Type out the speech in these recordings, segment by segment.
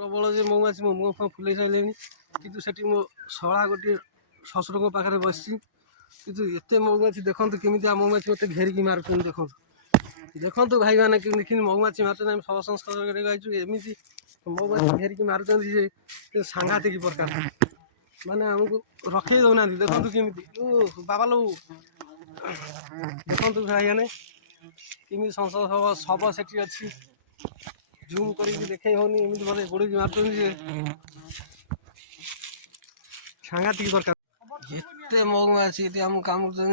प्रबल जे मौमाछी मो मुह फुले सारे कि मो शला गोटे शशुर पाखे बस कि एत मौमाछी देखो केमी मौमाछी मत घेरिकी मार्च देखो देखो भाई मैंने कि मौमाछी मार्च सब संस्कार एमती मौमाछी घेरिकी मार्च सांघातिक प्रकार माने आमको रखे दौना देखो केमी बाबा लो देखो भाई मैंने केमी शव से अच्छी जूम कर देखे होनी एमती मत गोड़ मार्च सांघातिक प्रकार एत मौमाछी ये आम कामुड़े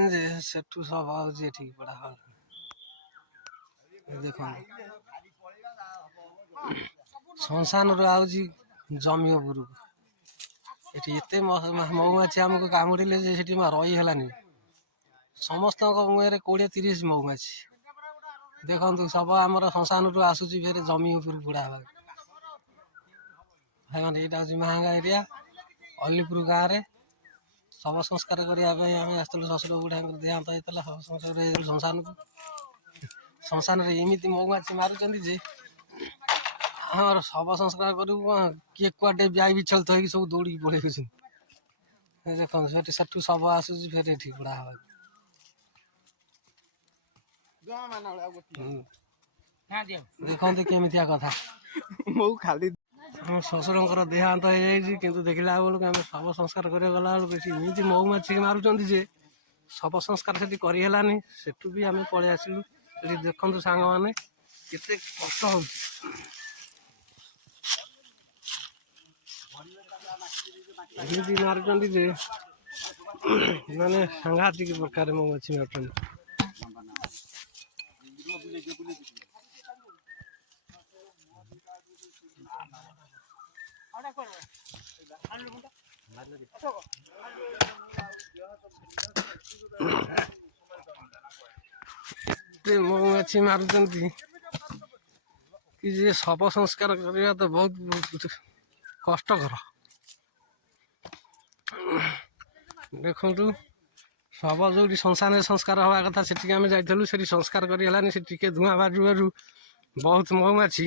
से सब आए ठीक पड़ा देख शमशान रू आउची जमिपुर ये मौमाछी आमको कामुड़े रही है समस्त मुहर 20-30 मौमाछी देखु सब आम शमशान रू आसूची फेर जमिपुर बुढ़ा भाई मैंने यहाँ हूँ महंगा एरिया अलीपुर गाँव में शव संस्कार करने आसलु शशुर बुढ़ा देहांत होता शव संस्कार शमशान को शमशान एमती मौमाछी मारुंट जे आम शव संस्कार करूँ किए कुआडे ब्याई बिछल थी सब दौड़ी पड़े देख से शव आसूसी फेर ठीक पड़ा देखते केमिया कथा मो खाली शशुर देहांत हो कि देखला बेलू आम शव संस्कार कर गला बेलू मौमाछी मारुंट जे शव संस्कार से करहलानी सेठू भी आम पलि आसलु देखु सांग मैंने केते कष्ट हो मारुंट जे माने सांघातिक प्रकार मौमाछी मारुंट मौमाछी मारुंट कि शव संस्कार करने तो बहुत कष्टकर देखु शव जो शमशान संस्कार हवा कथा से आम जाइलु से संस्कार करहलानी से टे धुआं बाजू बहुत मौमाछी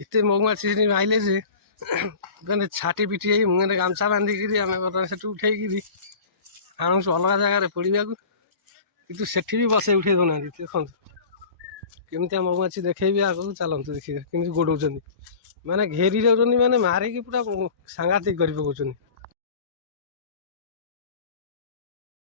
एत मौमाछी आइले जे मैंने छाटी पिटी मुहर गामछा बांधिकी आम बर्तमान से उठेकि आणु अलग जगार पड़ा कि सेठी भी बसे उठे दौना देखो केमिया मौमाछी देखेबी आगे चलते देखिए केमी गोड़ाऊँ माने घेरी जाऊँ माने मारिकी पूरा सांघातिक कर पकाउछन्।